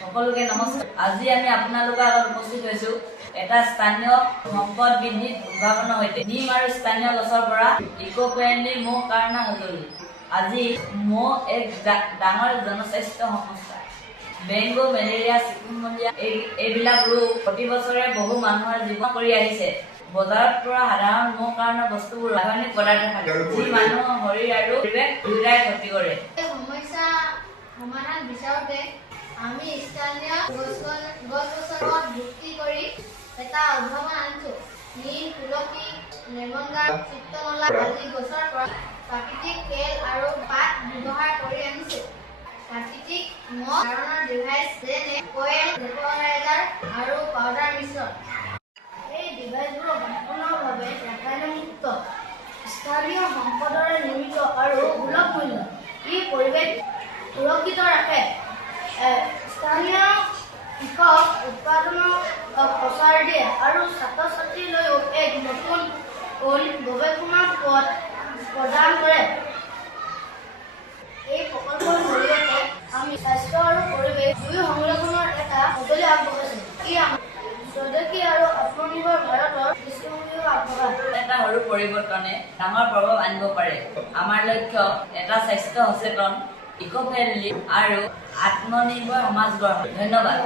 সকলোকে নমস্কাৰ। আজি আমি আপোনালোকৰ আগত উপস্থিত হৈছো এটা স্থানীয় সম্পদ বৃদ্ধিত উদ্ভাৱনৰ সৈতে নিম আৰু স্থানীয় গছৰ পৰা ইকো ফ্ৰেণ্ডলি মহ কাৰণে সঁজুলি। আজি মহ এক ডাঙৰ জনস্বাস্থ্য সমস্যা। ডেংগু, মেলেৰিয়া, চিকুনগুনিয়া এইবিলাক ৰোগ প্ৰতি বছৰে বহু মানুহৰ জীৱন কৰি আহিছে। বজাৰত পৰা সাধাৰণ মহ কাৰণে বস্তুবোৰ ৰাসায়নিক পদাৰ্থ থাকে, যি মানুহৰ শৰীৰ আৰু পৰিৱেশ দুয়োটাই ক্ষতি কৰে। এই সমস্যা সমাধান বিচাৰোঁতে আমি স্থানীয় গছ-গছৰ ভিত্তি কৰি এটা উদ্ভাৱন আনিছো। নিম, তুলসী, লেমনগ্ৰাছ, চিত্ৰনলা আদি গছৰ পৰা প্ৰাকৃতিক তেল আৰু পাত ব্যৱহাৰ কৰি আনিছো। প্ৰাকৃতিক মহ নিবাৰণৰ ডিভাইচ যেনে কয়েল, ভেপৰাইজাৰ আৰু পাউডাৰ মিশ্ৰণ। এই ডিভাইচবোৰ সম্পূৰ্ণভাৱে ৰাসায়নিকমুক্ত, স্থানীয় সম্পদৰে নিৰ্মিত আৰু সুলভ মূল্য। ই পৰিৱেশ সুৰক্ষিত ৰাখে। স্থানীয় কৃষক উৎপাদনক প্ৰচাৰ দিয়ে আৰু ছাত্ৰ-ছাত্ৰীলৈও এক নতুন গৱেষণাৰ পথ প্ৰদান কৰে। এই প্ৰকল্পৰ জৰিয়তে আমি স্বাস্থ্য আৰু পৰিৱেশ দুয়ো সংৰক্ষণৰ এটা সঁজুলি আগবঢ়াইছো। ই আমাৰ স্বদেশী আৰু আত্মনিৰ্ভৰ ভাৰতৰ দৃষ্টিভংগীও আগবঢ়ায়। এটা সৰু পৰিৱৰ্তনে ডাঙৰ প্ৰভাৱ আনিব পাৰে। আমাৰ লক্ষ্য এটা স্বাস্থ্য সচেতন, ইকো ফ্ৰেণ্ডলি আৰু আত্মনিৰ্ভৰ সমাজ গঢ়। ধন্যবাদ।